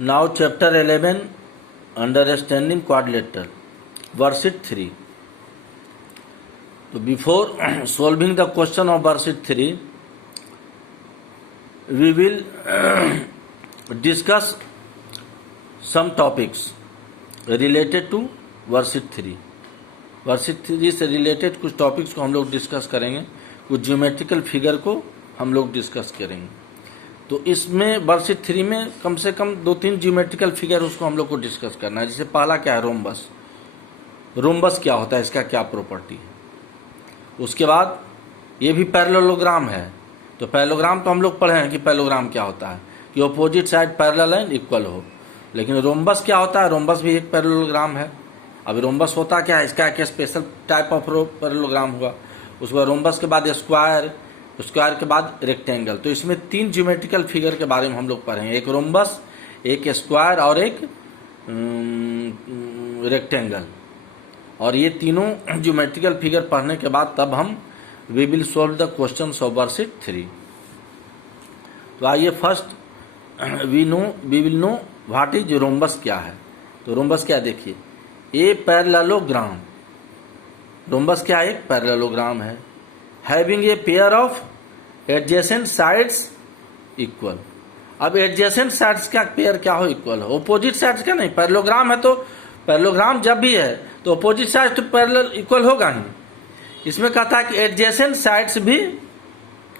Now chapter 11, understanding quadrilateral, worksheet 3. So before solving the question of worksheet 3, we will discuss some topics related to worksheet 3. Worksheet 3 से related कुछ topics को हम लोग discuss करेंगे, कुछ geometrical figure को हम लोग डिस्कस करेंगे. तो इसमें वर्कशीट 3 में कम से कम 2-3 ज्योमेट्रिकल फिगर उसको हम लोग को डिस्कस करना है. जैसे पहला क्या है, रोम्बस. रोम्बस क्या होता है, इसका क्या प्रॉपर्टी है. उसके बाद ये भी पैरेललोग्राम है. तो पैरेललोग्राम तो हम लोग पढ़े हैं कि पैरेललोग्राम क्या होता है, कि opposite side parallel and equal हो. लेकिन रोम्बस क्या होता है, रोम्बस भी एक पैरेललोग्राम है. अब रोम्बस होता क्या है, इसका एक स्पेशल टाइप ऑफ पैरेललोग्राम हुआ. उसके बाद रोम्बस के बाद स्क्वायर, स्क्वायर के बाद रेक्टेंगल. तो इसमें 3 ज्योमेट्रिकल फिगर के बारे में हम लोग पढ़ेंगे, एक रोम्बस, एक स्क्वायर और एक रेक्टेंगल. और ये तीनों ज्योमेट्रिकल फिगर पढ़ने के बाद तब हम we will solve the questions of worksheet 3. तो आइए first we will know what is rhombus क्या है. तो रोम्बस क्या, देखिए, ए पैरेललोग्राम. रोम्बस क्या है, एक पैरेललोग्राम है. Having a pair of adjacent sides equal. अब एडजेसेंट साइड्स का पेयर क्या हो, इक्वल हो. अपोजिट साइड्स का नहीं. पैरेललोग्राम है तो पैरेललोग्राम जब भी है तो अपोजिट साइड तो पैरेलल इक्वल होगा ही. इसमें कहता है कि एडजेसेंट साइड्स भी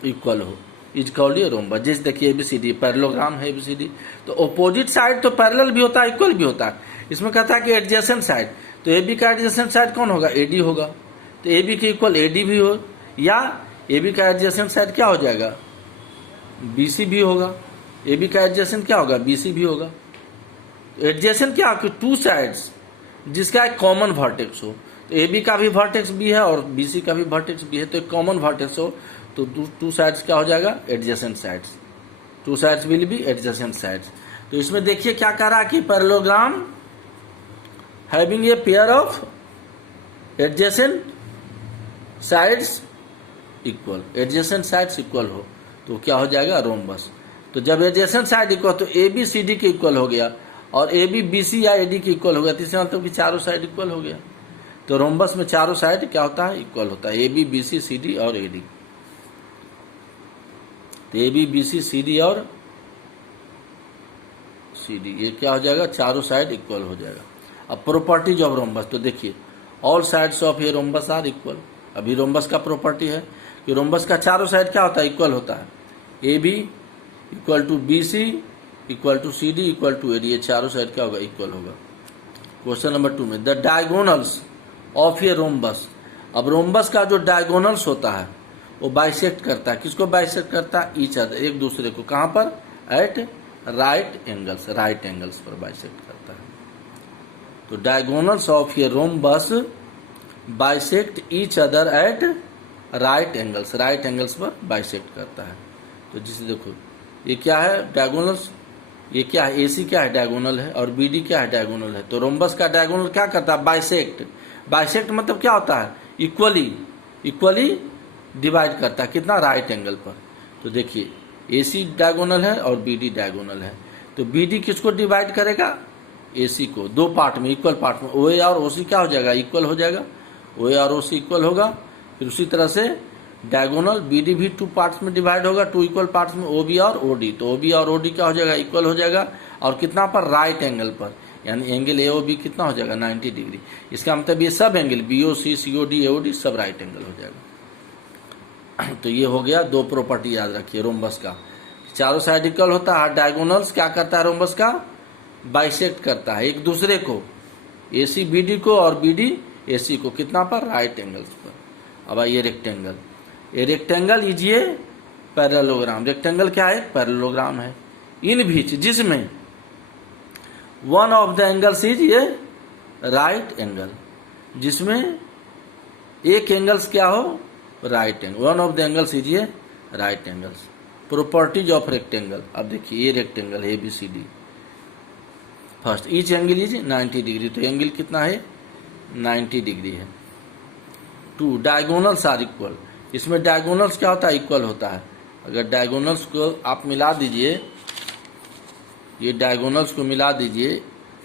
इक्वल हो, इज कॉल्ड ए रोम्बस. जैसे देखिए एबीसीडी पैरेललोग्राम है, एबीसीडी. तो अपोजिट साइड तो पैरेलल भी होता है, इक्वल भी होता है. इसमें कहता है कि एडजेसेंट साइड, तो एबी का एडजेसेंट साइड कौन होगा, एडी होगा. तो एबी के इक्वल एडी भी हो, या एबी का एडजेसेंट साइड क्या हो जाएगा, बीसी भी होगा. एबी का एडजेसेंट क्या होगा, बीसी भी होगा. एडजेसेंट क्या होगा, टू साइड्स जिसका एक कॉमन वर्टेक्स हो. तो एबी का भी वर्टेक्स भी है और बीसी का भी वर्टेक्स भी है, तो एक कॉमन वर्टेक्स हो. तो टू साइड्स क्या हो जाएगा, adjacent sides. Two sides will be adjacent sides. तो इसमें देखिए क्या कह रहा है कि parallelogram having a pair of adjacent sides equal, adjacent sides equal हो तो क्या हो जाएगा, रोम्बस. तो जब एडजेसेंट साइड इक्वल तो ए बी सी डी के इक्वल हो गया और ए बी बी सी या एडी के इक्वल हो गया. तो इसका मतलब कि चारों साइड इक्वल हो गया. तो रोम्बस में चारों साइड क्या होता है, इक्वल होता है. A B B C C D और एडी. तो A B B C C D और सी डी ये क्या हो जाएगा, चारों साइड इक्वल हो जाएगा. अब प्रॉपर्टीज ऑफ रोम्बस, तो देखिए all sides of a rhombus are equal. अभी रोम्बस का प्रॉपर्टी है कि रोम्बस का चारों साइड क्या होता है, इक्वल होता है. A B equal to B C equal to C D equal to AD, ये चारों साइड क्या होगा, इक्वल होगा. क्वेश्चन नंबर 2 में the diagonals of a rhombus. अब रोम्बस का जो डायगोनल्स होता है वो बाइसेक्ट करता है. किसको बाइसेक्ट करता है, ईच अदर, एक दूसरे को. कहां पर, at right angles, right angles पर बाइसेक्ट करता है. तो diagonals of a rhombus bisect each other at right angles, right angles पर बाइसेक्ट करता है. तो जिसे देखो ये क्या है, डायगोनल्स. ये क्या है, एसी क्या है, डायगोनल है. और बीडी क्या है, डायगोनल है. तो रोम्बस का डायगोनल क्या करता है, बाइसेक्ट. बाइसेक्ट मतलब क्या होता है, इक्वली डिवाइड करता है. कितना, राइट एंगल पर. तो देखिए एसी डायगोनल है और बीडी डायगोनल है. तो बीडी किसको डिवाइड करेगा, एसी को. दो पार्ट में, इक्वल पार्ट में. ओए और ओसी क्या हो जाएगा, इक्वल हो जाएगा. ओए और ओसी इक्वल होगा. फिर उसी तरह से डायगोनल बीडी भी 2 पार्ट्स में डिवाइड होगा, 2 इक्वल पार्ट्स में, ओबी और ओडी. तो ओबी और ओडी क्या हो जाएगा, इक्वल हो जाएगा. और कितना पर, राइट एंगल पर. यानी एंगल एओबी कितना हो जाएगा, 90 डिग्री. इसका मतलब ये सब एंगल बीओसी सीओडी एओडी सब राइट एंगल हो जाएगा. तो ये हो गया 2 प्रॉपर्टी याद रखिए रोम्बस का. चारों साइड इक्वल होता है. डायगोनल्स क्या करता है रोम्बस का, बाइसेक्ट करता है एक दूसरे को, एसी बीडी को और बीडी एसी को. कितना पर, राइट एंगल्स पर. अब आइए रेक्टेंगल. ये रेक्टेंगल इज ये पैरेललोग्राम. रेक्टेंगल क्या है, पैरेललोग्राम है. इन बीच जिसमें one of the angles is ये राइट एंगल, जिसमें एक एंगल्स क्या हो, right angle. One of the angles is ये right angles. Properties of rectangle. अब देखिए ये रेक्टेंगल है ABCD. First each angle is 90 degree. तो एंगल कितना है, 90 डिग्री है. 2 डायगोनल्स आर इक्वल. इसमें डायगोनल्स क्या होता है, इक्वल होता है. अगर डायगोनल्स को आप मिला दीजिए, ये डायगोनल्स को मिला दीजिए,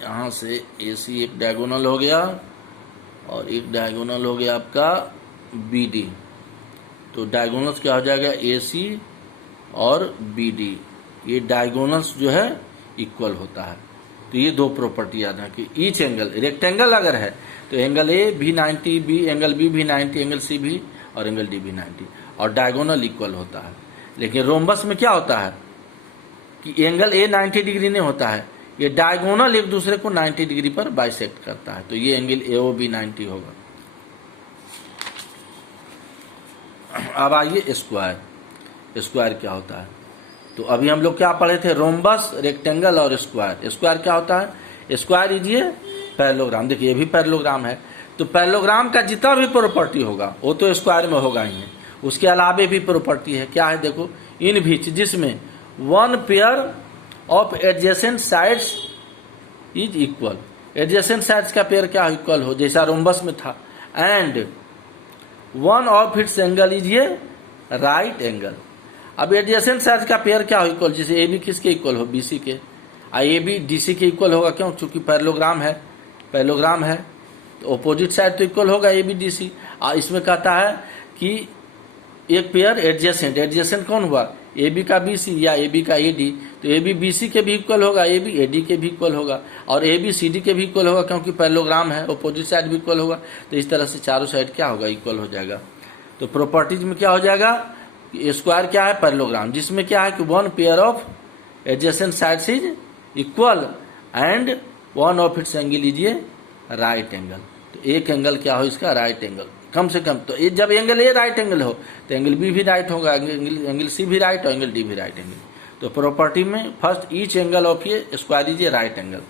यहाँ से AC एक डायगोनल हो गया और एक डायगोनल हो गया आपका BD। तो डायगोनल्स क्या हो जाएगा, AC और BD, ये डायगोनल्स जो है इक्वल होता है। तो ये दो प्रॉपर्टी याद है कि ईच एंगल, रेक्टेंगल अगर है तो एंगल A भी 90, एंगल B भी 90, एंगल C भी और एंगल D भी 90, और डायगोनल इक्वल होता है। लेकिन रोम्बस में क्या होता है कि एंगल A 90 डिग्री नहीं होता है, ये डायगोनल एक दूसरे को 90 डिग्री पर बाइसेक्ट करता है, तो ये एंगल AOB 90 होगा। अब आइए स्क्वायर। स्क्वायर क्या होता है, तो अभी हम लोग क्या पढ़े थे, रोम्बस, रेक्टेंगल और स्क्वायर। स्क्वायर क्या होता है, स्क्वायर इजिए पैरेललोग्राम। देखिए ये भी पैरेललोग्राम है, तो पैरेललोग्राम का जितना भी प्रॉपर्टी होगा वो तो स्क्वायर में होगा ही है। उसके अलावे भी प्रॉपर्टी है, क्या है देखो, इन बीच जिसमें one pair of adjacent sides is equal. Adjacent sides का पेयर क्या इक्वल हो, जैसा रोम्बस में था, and one of its angle is ये राइट एंगल। अब एडजेसेंट साइड्स का पेयर क्या हो इक्वल, जैसे AB किसके इक्वल हो, BC के, AB DC के इक्वल होगा, क्यों, चूंकि पैरेललोग्राम है, पैरेललोग्राम है तो ऑपोजिट साइड तो इक्वल होगा AB DC। इसमें कहता है कि एक पेयर एडजेसेंट, एडजेसेंट कौन हुआ, AB का BC या AB का AD, तो AB BC के भी इक्वल होगा, AB AD के भी इक्वल होगा, और AB CD के भी इक्वल होगा, क्योंकि पैरेललोग्राम है, ऑपोजिट साइड भी इक्वल होगा। तो इस तरह से चारों साइड क्या होगा, इक्वल हो जाएगा। तो प्रॉपर्टीज में क्या हो जाएगा, स्क्वायर क्या है, पैरेललोग्राम, जिसमें क्या है कि one pair of adjacent sides is equal and one of its angle is ये राइट एंगल। तो एक एंगल क्या हो इसका, राइट एंगल, कम से कम। तो जब एंगल A राइट एंगल हो तो एंगल B भी राइट होगा, एंगल C भी राइट और एंगल D भी राइट एंगल। तो प्रॉपर्टी में फर्स्ट ईच एंगल ऑफ ये स्क्वायर इज ये राइट एंगल।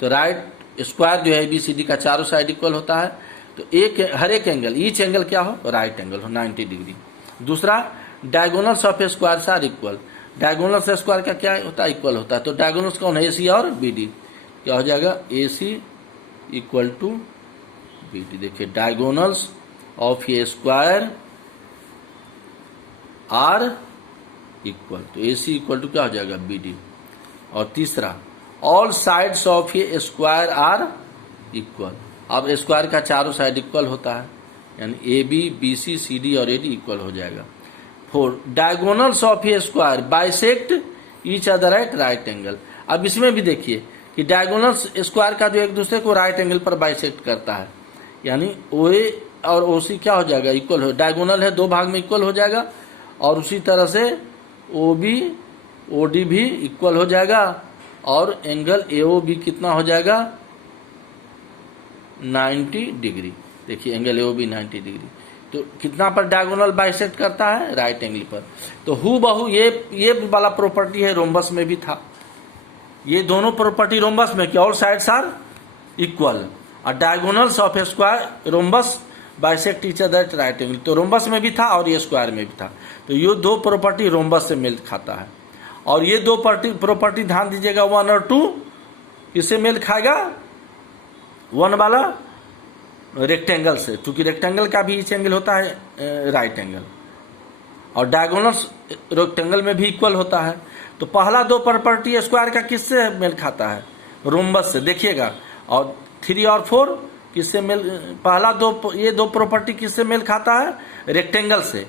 तो राइट स्क्वायर जो है ABCD का चारों साइड इक्वल होता है, तो एक हर एक एंगल, ईच एंगल क्या हो, राइट एंगल हो 90 डिग्री। दूसरा, diagonals of square are equal. Diagonals square का क्या होता है, इक्वल होता है। तो डायगोनल्स कौन है, AC और BD, क्या हो जाएगा, AC इक्वल टू BD। देखिए डायगोनल्स ऑफ ये स्क्वायर आर इक्वल, तो AC इक्वल टू क्या हो जाएगा, BD। और तीसरा, ऑल साइड्स ऑफ ये स्क्वायर आर इक्वल। अब स्क्वायर का चारों साइड इक्वल होता है, यानी AB BC CD और AD इक्वल हो जाएगा। 4, डायगोनल्स ऑफ ये square bisect each other at right angle. अब इसमें भी देखिए कि डायगोनल्स स्क्वायर का जो एक दूसरे को राइट एंगल पर बाइसेक्ट करता है, यानी OA और OC क्या हो जाएगा, इक्वल हो, डायगोनल है दो भाग में इक्वल हो जाएगा, और उसी तरह से OB OD भी इक्वल हो जाएगा, और एंगल AOB कितना हो जाएगा, 90 डिग्री। देखिए एंगल AOB 90 डिग्री, तो कितना पर डायगोनल बाइसेक्ट करता है, राइट एंगल पर। तो हूबहू ये वाला प्रॉपर्टी है रोम्बस में भी था, ये दोनों प्रॉपर्टी रोम्बस में कि ऑल साइड्स आर इक्वल, और diagonals of square rhombus bisect each other at right angle. तो रोम्बस में भी था और ये स्क्वायर में भी था, तो ये दो प्रॉपर्टी रोम्बस से मेल खाता है। और ये दो प्रॉपर्टी ध्यान दीजिएगा, 1 और 2 किससे मेल खाएगा, 1 वाला रेक्टेंगल से, क्योंकि रेक्टेंगल का भी ईच एंगल होता है राइट एंगल, और डायगोनल्स रेक्टेंगल में भी इक्वल होता है। तो पहला दो प्रॉपर्टी स्क्वायर का किससे मेल खाता है, रोम्बस से, देखिएगा। और 3 और 4 किससे मेल, पहला ये दो प्रॉपर्टी किससे मेल खाता है, रेक्टेंगल से।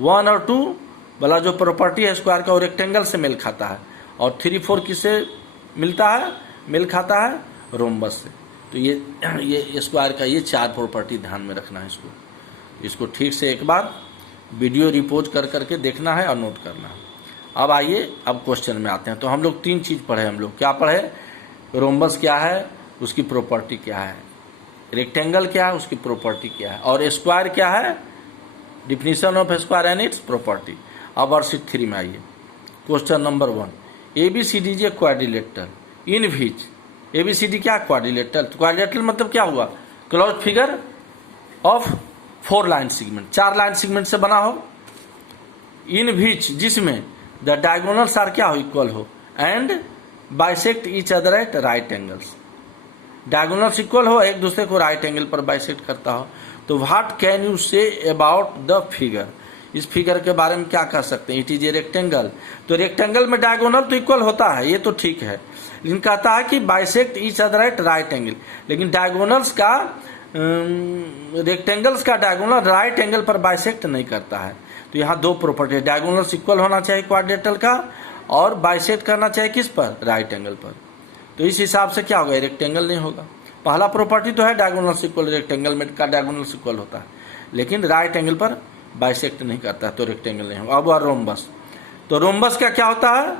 1 और 2 वाला जो प्रॉपर्टी है स्क्वायर का वो रेक्टेंगल से मेल खाता है, और 3, 4 किससे मिलता है, मेल खाता है, रोम्बस से। तो ये स्क्वायर का ये 4 प्रॉपर्टी ध्यान में रखना है, इसको ठीक से एक बार वीडियो रिपोज कर करके देखना है और नोट करना है। अब आइए अब क्वेश्चन में आते हैं। तो हम लोग 3 चीज़ पढ़े, हम लोग क्या पढ़े, रोम्बस क्या है, उसकी प्रॉपर्टी क्या है, रेक्टेंगल क्या है, उसकी प्रॉपर्टी क्या है, और स्क्वायर क्या है, definition of square and it's property. अब वर्कशीट 3 में आइए, question number 1, ABCD is a quadrilateral in which, ABCD क्या, क्वाड्रिलेटरल। क्वाड्रिलेटरल मतलब क्या हुआ, close figure of 4 line segment, 4 line segment से बना हो, इन विच जिसमें द डायगोनल्स आर क्या हो, इक्वल हो, and bisect each other at right angles, diagonals equal हो, एक दूसरे को राइट एंगल पर बाइसेक्ट करता हो। तो what can you say about the figure, इस फिगर के बारे में क्या कह सकते हैं, इट इज ए रेक्टेंगल। तो रेक्टेंगल में डायगोनल तो इक्वल होता है, ये तो ठीक है, लेकिन कहता है कि bisect each other at right angle. लेकिन डायगोनल्स का रेक्टेंगल्स का डायगोनल राइट एंगल पर बाइसेक्ट नहीं करता है। तो यहाँ दो प्रॉपर्टी है, डायगोनल्स इक्वल होना चाहिए क्वाड्रेटल का, और बाइसेक्ट करना चाहिए किस पर, राइट एंगल पर। तो इस हिसाब से क्या होगा, रेक्टेंगल नहीं होगा। पहला प्रॉपर्टी तो है डायगोनल्स इक्वल, रेक्टेंगल में का डायगोनल्स इक्वल होता है, लेकिन राइट एंगल पर बाइसेक्ट नहीं करता है, तो रेक्टेंगल नहीं होगा। अब रोम्बस, तो रोम्बस का क्या होता है,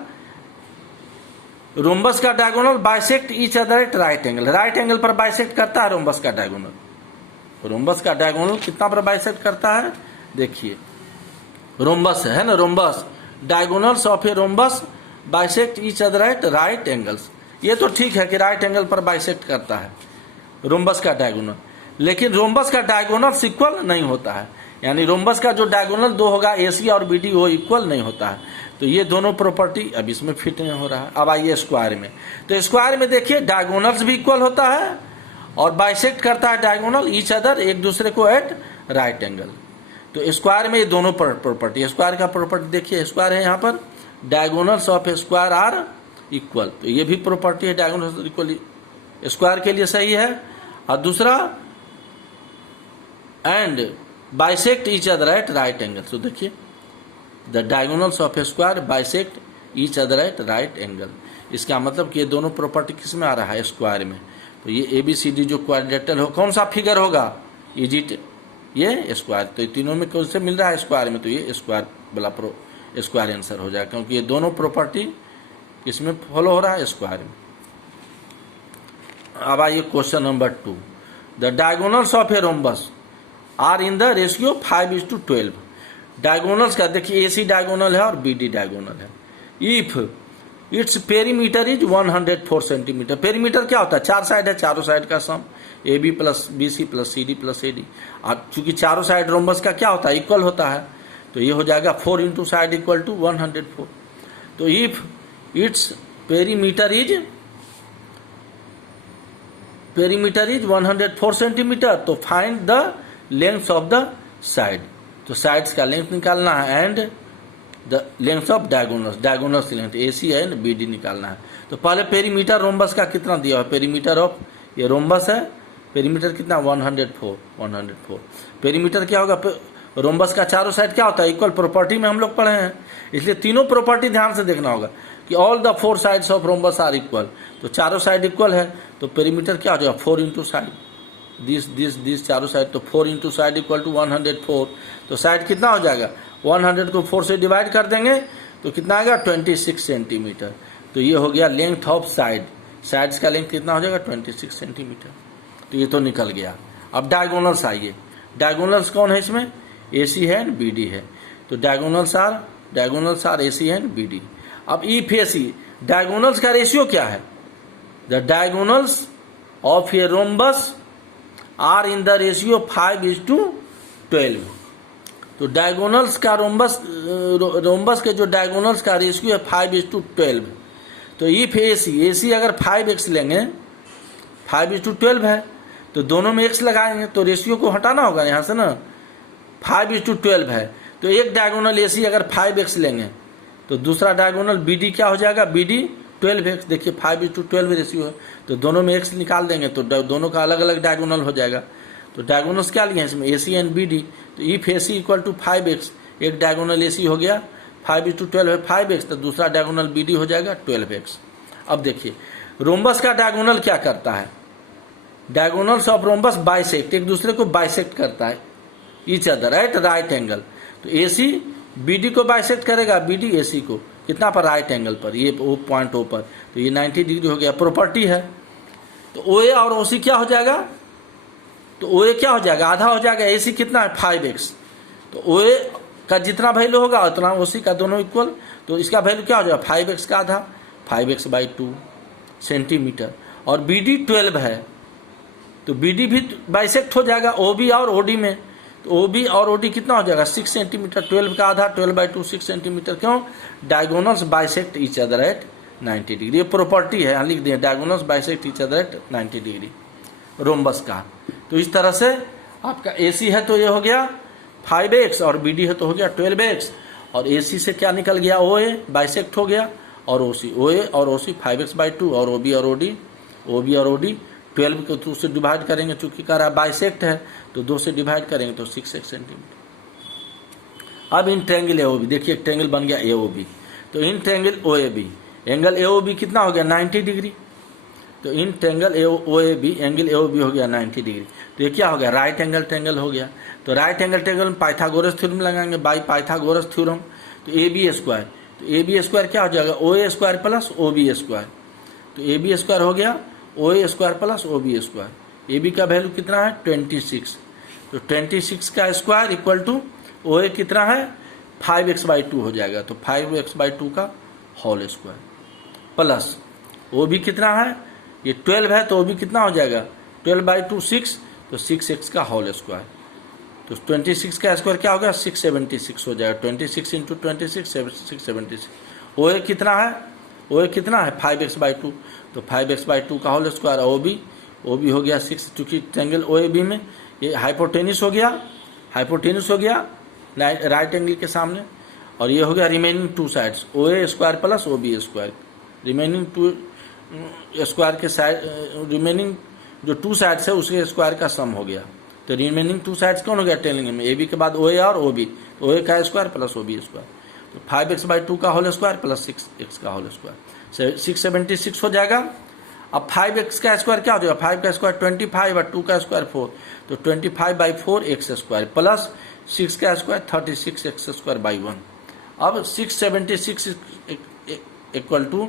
रोम्बस का diagonal bisect each other at right angle, right angle पर बाइसेक्ट करता है रोम्बस का डायगोनल। रोम्बस का डायगोनल कितना पर बाइसेक्ट करता है, देखिए रोम्बस है ना, rhombus diagonals of a rhombus bisect each other at right angles. ये तो ठीक है कि राइट एंगल पर बाइसेक्ट करता है रोम्बस का डायगोनल, लेकिन रोम्बस का डायगोनल इक्वल नहीं होता है, यानी रोम्बस का जो डायगोनल दो होगा एसी और बीडी वो इक्वल नहीं होता है। तो ये दोनों प्रॉपर्टी अब इसमें फिट नहीं हो रहा है। अब आइए स्क्वायर में, तो स्क्वायर में देखिए डायगोनल्स भी इक्वल होता है और बाइसेक्ट करता है डायगोनल ईच अदर, एक दूसरे को एट राइट एंगल। तो स्क्वायर में ये दोनों प्रॉपर्टी, स्क्वायर का प्रॉपर्टी देखिए, स्क्वायर है यहाँ पर, diagonals of a square are equal, तो ये भी प्रॉपर्टी है डायगोनल्स इक्वल, स्क्वायर के लिए सही है। और दूसरा and bisect each other at right angle, तो देखिए the diagonals of a square bisect each other at right angle. इसका मतलब कि ये दोनों प्रॉपर्टी किस में आ रहा है, स्क्वायर में। तो ये ABCD जो क्वाड्रेटल हो, कौन सा फिगर होगा, इजिट ये स्क्वायर। तो ये तीनों में कौन से मिल रहा है, स्क्वायर में, तो ये स्क्वायर वाला स्क्वायर आंसर हो जाएगा, क्योंकि ये दोनों प्रॉपर्टी इसमें फॉलो हो रहा है स्क्वायर में। अब आइए question number 2, the diagonals of a rhombus are in the ratio 5:12। Diagonals का देखिए AC डायगोनल है और BD डायगोनल है। If its perimeter is 104 centimetre, perimeter क्या होता है, चार साइड है, चारों साइड का sum AB plus BC plus CD plus AD। अब चूंकि चारों साइड रोम्बस का क्या होता है, इक्वल होता है, तो ये हो जाएगा 4 इंटू साइड इक्वल टू 104। तो if its perimeter is 104 centimetre, तो find the length of the side. तो साइड्स का लेंथ निकालना है and the length of diagonals length AC and BD निकालना है। तो पहले पेरीमीटर रोम्बस का कितना दिया है, पेरीमीटर ऑफ ये रोम्बस है, पेरीमीटर कितना 104। पेरीमीटर क्या होगा, रोम्बस का चारों साइड क्या होता है, इक्वल। प्रॉपर्टी में हम लोग पढ़े हैं, इसलिए तीनों प्रॉपर्टी ध्यान से देखना होगा कि all the 4 sides of rhombus are equal. तो चारों साइड इक्वल है, तो पेरीमीटर क्या हो जाएगा, 4 इंटू साइड, दिस चारों साइड, तो 4 इंटू साइड इक्वल टू 104। तो साइड कितना हो जाएगा, 100 को 4 से डिवाइड कर देंगे तो कितना आएगा, 26 सेंटीमीटर। तो ये हो गया लेंथ ऑफ साइड, साइड्स का लेंथ कितना हो जाएगा, 26 सेंटीमीटर। तो ये तो निकल गया। अब डायगोनल्स आइए, डायगोनल्स कौन है इसमें, AC है एंड BD है। तो diagonals are AC and BD। अब इफ AC डायगोनल्स का रेशियो क्या है, the diagonals of a rhombus are in the ratio 5:12। तो डायगोनल्स का रोम्बस के जो डायगोनल्स का रेशियो है 5:12। तो इफ AC अगर 5x लेंगे, 5:12 है, तो दोनों में x लगाएंगे, तो रेशियो को हटाना होगा यहाँ से ना, 5:12 है, तो एक डायगोनल AC अगर 5x लेंगे तो दूसरा डायगोनल BD क्या हो जाएगा, BD 12x। देखिए 5:12 रेशियो है, तो दोनों में x निकाल देंगे तो दोनों का अलग अलग डायगोनल हो जाएगा। तो डायगोनल्स क्या लिए इसमें, AC एंड BD। तो if AC equal to 5x, एक डायगोनल AC हो गया 5:12 है 5x, तो दूसरा डायगोनल BD हो जाएगा 12x। अब देखिए रोम्बस का डायगोनल क्या करता है, डायगोनल्स ऑफ रोम्बस बाइसेक्ट, एक दूसरे को बाइसेक्ट करता है each other at right angle. तो AC BD को बाइसेक्ट करेगा, BD AC को, कितना पर, राइट एंगल पर, ये वो पॉइंट O पर। तो ये 90 डिग्री हो गया, प्रॉपर्टी है। तो OA और OC क्या हो जाएगा, तो OA क्या हो जाएगा, आधा हो जाएगा, AC कितना है 5x। तो OA का जितना वैल्यू होगा उतना OC का, दोनों इक्वल। तो इसका वैल्यू क्या हो जाएगा, 5x का आधा, 5x/2 सेंटीमीटर। और BD 12 है, तो BD भी बाइसेक्ट हो जाएगा OB और OD में। तो OB और OD कितना हो जाएगा, 6 सेंटीमीटर, 12 का आधा, 12/2 6 सेंटीमीटर। क्यों, diagonals bisect each other eight 90 degree. ये प्रॉपर्टी है, यहाँ लिख दिए, diagonals bisect each other eight 90 degree rhombus का। तो इस तरह से आपका AC है तो ये हो गया 5x और BD है तो हो गया 12x, और AC से क्या निकल गया, OA बाइसेक्ट हो गया, और OC, OA और OC 5x/2, और OB और OD 12 को 2 से डिवाइड करेंगे, चूंकि कह रहा है बाइसेक्ट है तो 2 से डिवाइड करेंगे तो 6x सेंटीमीटर। अब इन ट्रायंगल AOB, देखिए एक ट्रायंगल बन गया AOB, तो in triangle OAB, angle AOB कितना हो गया 90 डिग्री, तो in triangle OAB angle AOB हो गया 90 डिग्री, तो ये क्या हो गया, राइट एंगल ट्रायंगल हो गया। तो राइट एंगल ट्रायंगल में पाइथागोरस थ्योरम लगाएंगे, बाई पाइथागोरस थ्योरम, तो AB स्क्वायर, तो AB स्क्वायर क्या हो जाएगा, OA square plus OB square, तो AB स्क्वायर हो गया OA square plus OB square. AB का वैल्यू कितना है 26, तो 26 का स्क्वायर इक्वल टू OA कितना है 5x/2 हो जाएगा, तो 5x/2 का होल स्क्वायर, प्लस OB कितना है, ये 12 है तो OB कितना हो जाएगा 12/2 6, तो 6x का होल स्क्वायर, तो 26 का स्क्वायर क्या हो गया 676 हो जाएगा, 26 इंटू 26 676। OA कितना है, OA कितना है 5x/2, तो 5x/2 का होल स्क्वायर, OB हो गया 6, चूंकि ट्रायंगल OAB में ये हाइपोटेन्यूस हो गया राइट एंगल के सामने, और ये हो गया remaining 2 sides OA square plus OB square, remaining 2 square के साइड, रिमेनिंग जो 2 साइड्स है उसके स्क्वायर का सम हो गया, तो रिमेनिंग 2 साइड्स कौन हो गया ट्रायंगल में, AB के बाद OA और OB, तो OA का स्क्वायर प्लस OB स्क्वायर, तो 5x/2 का होल स्क्वायर प्लस 6x का होल स्क्वायर, 676 हो जाएगा। अब 5x का स्क्वायर क्या हो जाएगा, 5 का स्क्वायर 25 और 2 का स्क्वायर 4, तो 25/4 x स्क्वायर प्लस 6 का स्क्वायर 36x स्क्वायर बाई 1। अब 676 इक्वल टू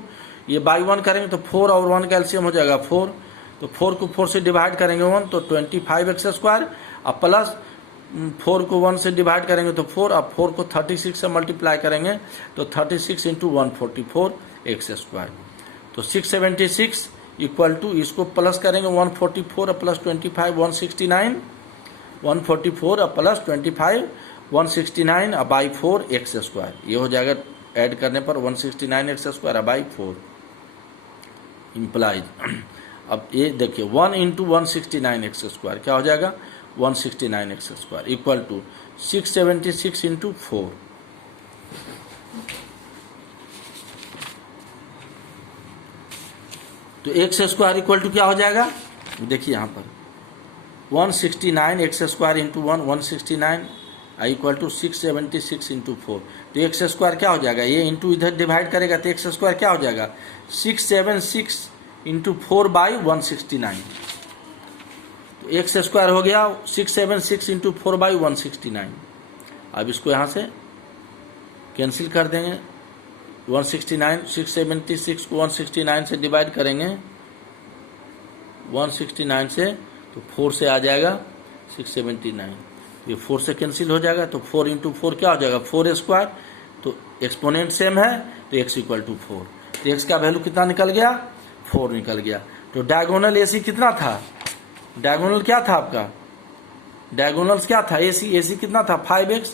ये बाई 1 करेंगे तो 4 और 1 का एलसीएम हो जाएगा 4, तो 4 को 4 से डिवाइड करेंगे 1, तो 25x स्क्वायर, अब प्लस 4 को 1 से डिवाइड करेंगे तो 4, अब 4 को 36 से मल्टीप्लाई करेंगे तो 36 इंटू 144 x स्क्वायर, तो 676 इक्वल टू इसको प्लस करेंगे 144 plus 25 169, 144 plus 25 169 by 4 x square, ये हो जाएगा ऐड करने पर 169 x स्क्वायर बाई 4 इम्प्लाइज। अब ये देखिए 1 इंटू 169 x स्क्वायर क्या हो जाएगा 169 x square equal to 676 into 4, तो x स्क्वायर इक्वल टू क्या हो जाएगा, देखिए यहाँ पर 169 x square into 169 equal to 676 into 4, तो x स्क्वायर क्या हो जाएगा, ये इंटू इधर डिवाइड करेगा तो x स्क्वायर क्या हो जाएगा 676 इंटू 4 बाई 169, तो x स्क्वायर हो गया 676 इंटू 4 बाई 169। अब इसको यहाँ से कैंसिल कर देंगे, 169 676 को 169 से डिवाइड करेंगे 169 से, तो 4 से आ जाएगा 679, ये 4 से कैंसिल हो जाएगा, तो 4 इंटू 4 क्या हो जाएगा 4 स्क्वायर, तो एक्सपोनेंट सेम है तो x इक्वल टू 4, तो x का वैल्यू कितना निकल गया 4 निकल गया। तो डायगोनल AC कितना था, डायगोनल क्या था आपका, डायगोनल्स क्या था AC कितना था 5x,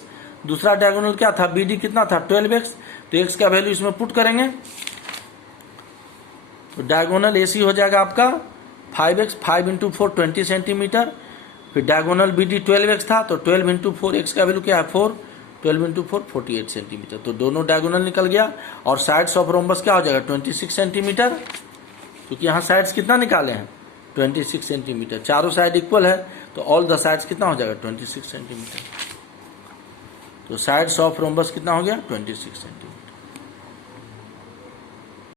दूसरा डायगोनल क्या था BD कितना था 12x, तो x का वैल्यू इसमें पुट करेंगे तो डायगोनल AC हो जाएगा आपका 5x, 5 इंटू 4 20 सेंटीमीटर, फिर डायगोनल BD 12x था तो 12 इंटू 4 x का वैल्यू क्या है 4, 12 इंटू 4 48 सेंटीमीटर, तो दोनों डायगोनल निकल गया, और साइड्स ऑफ रोम्बस क्या हो जाएगा 26 सेंटीमीटर, क्योंकि यहाँ साइड्स कितना निकाले हैं 26 सेंटीमीटर, चारों साइड इक्वल है तो ऑल द साइड्स कितना हो जाएगा 26 सेंटीमीटर, तो साइड्स ऑफ रोम्बस कितना हो गया 26 सेंटीमीटर।